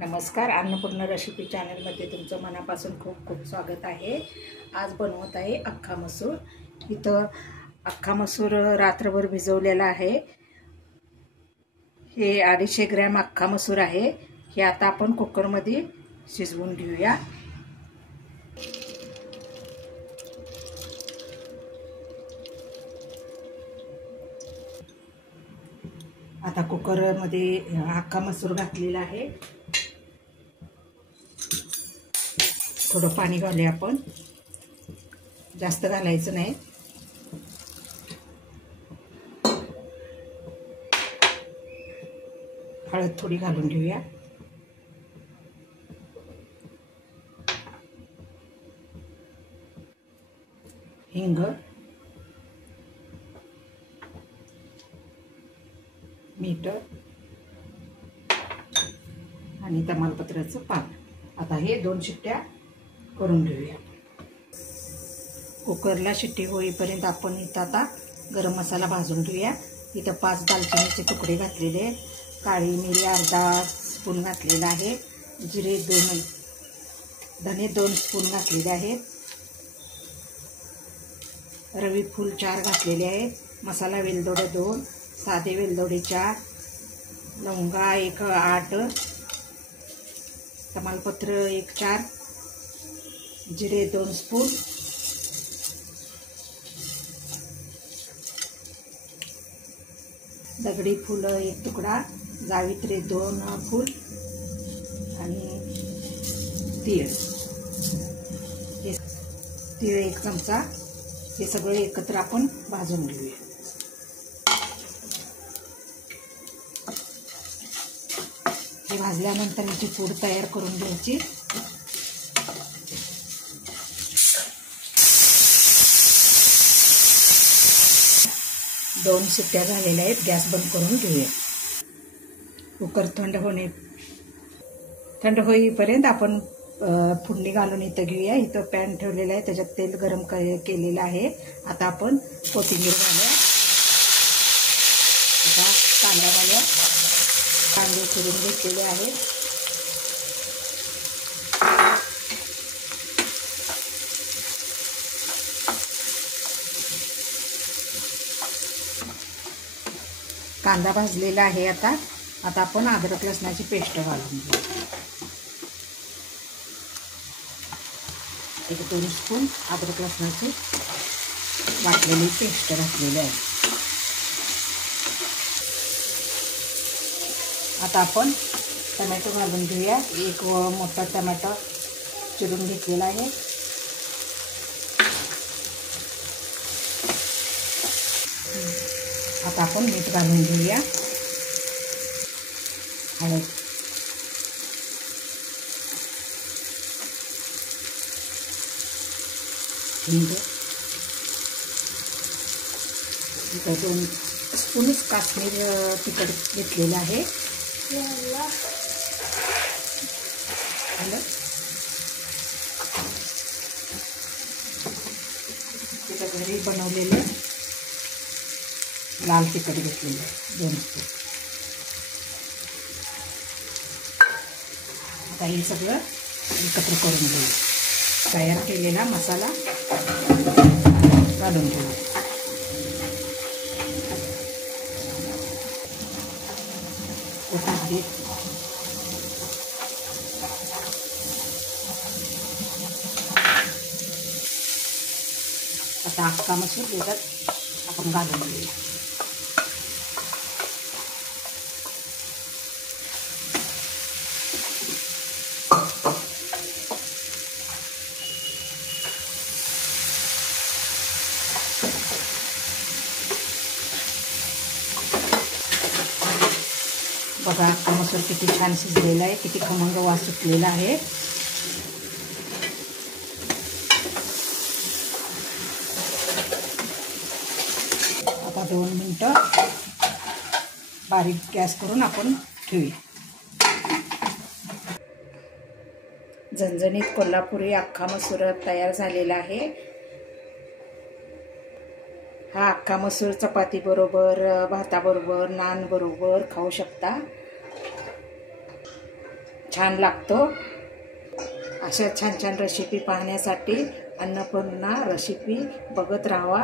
नमस्कार, अन्नपूर्ण रेसिपी चॅनलमध्ये तुमचं मनापासून खूप खूप स्वागत आहे। आज बनवत आहे अख्खा मसूर। इथं अख्खा मसूर रात्रभर भिजवलेला आहे। हे 250 ग्रॅम अख्खा मसूर आहे। हे आता आपण कुकरमध्ये शिजवून घेऊया। आता कुकरमध्ये अख्खा मसूर घातलेला आहे। थोडं पाणी घालूया आपण, जास्त घालायचं नाही। हळद थोडी घालून घेऊया। हिंग, मीठ आणि तमालपत्राचं पान। आता हे 2 शिट्ट्या करून घेऊया। कुकरला शिट्टी होईपर्यंत आपण इथं आता गरम मसाला भाजून घेऊया। इथं 5 दालचिनीचे तुकडे घातलेले आहेत, काळी मिरी अर्धा स्पून घातलेला आहे, जिरे 2, धने 2 स्पून घातलेले आहेत, रवी फूल 4 घातलेले आहेत, मसाला वेलदोडे 2, साधे वेलदोडे 4, लवंगा 1 8, तमालपत्र 1 4, जिरे 2 स्पून, दगडी फूल 1 तुकडा, जावित्री 2 फूल आणि तीळ 1 चमचा। हे सगळे एकत्र आपण भाजून घेऊया। हे भाजल्यानंतर याची पूड तयार करून घ्यायची। दोन शिट्ट्या झालेल्या आहेत, गॅस बंद करून घेऊया। कुकर थंड होईपर्यंत आपण फोडणी घालून इथं घेऊया। इथं पॅन ठेवलेला आहे, त्याच्यात तेल गरम केलेलं आहे। आता आपण कोथिंबीर घालूया। आता कांदा घालूया। कांदे चिरून घेतलेले आहेत। कांदा भाजलेला आहे। आता आपण अद्रक लसणाची पेस्ट घालून घेऊ। 1-2 स्पून अद्रक लसणाची वाटलेली पेस्ट घातलेली आहे। आता आपण टोमॅटो घालून घेऊया। 1 मोठा टोमॅटो चिरून घेतलेला आहे। आता आपण मीठ घालून घेऊया, हळद, हिंग, 2 स्पूनच काश्मीर तिखट घेतलेलं आहे। तिथं घरी बनवलेलं लाल तिखट घेतलेलं आहे 2 स्पून। आता हे सगळं एकत्र करून घेऊ। तयार केलेला मसाला घालून घेऊ। कोथिंबीर, आता अख्खा मसूर त्याच्यात आपण घालून घेऊया। बघा अख्खा मसूर किती छान शिजलेला आहे, किती खमंग वास सुटलेला आहे। आता 2 मिनिटं बारीक गॅस करून आपण ठेवूया। झणझणीत कोल्हापुरी अख्खा मसूर तयार झालेला आहे। हा अख्खा मसूर चपाती बरोबर, भाताबरोबर, नान बरोबर खाऊ शकता। छान लागतो। अशा छान छान रेसिपी पाहण्यासाठी अन्नपूर्णा रेसिपी बघत राहावा।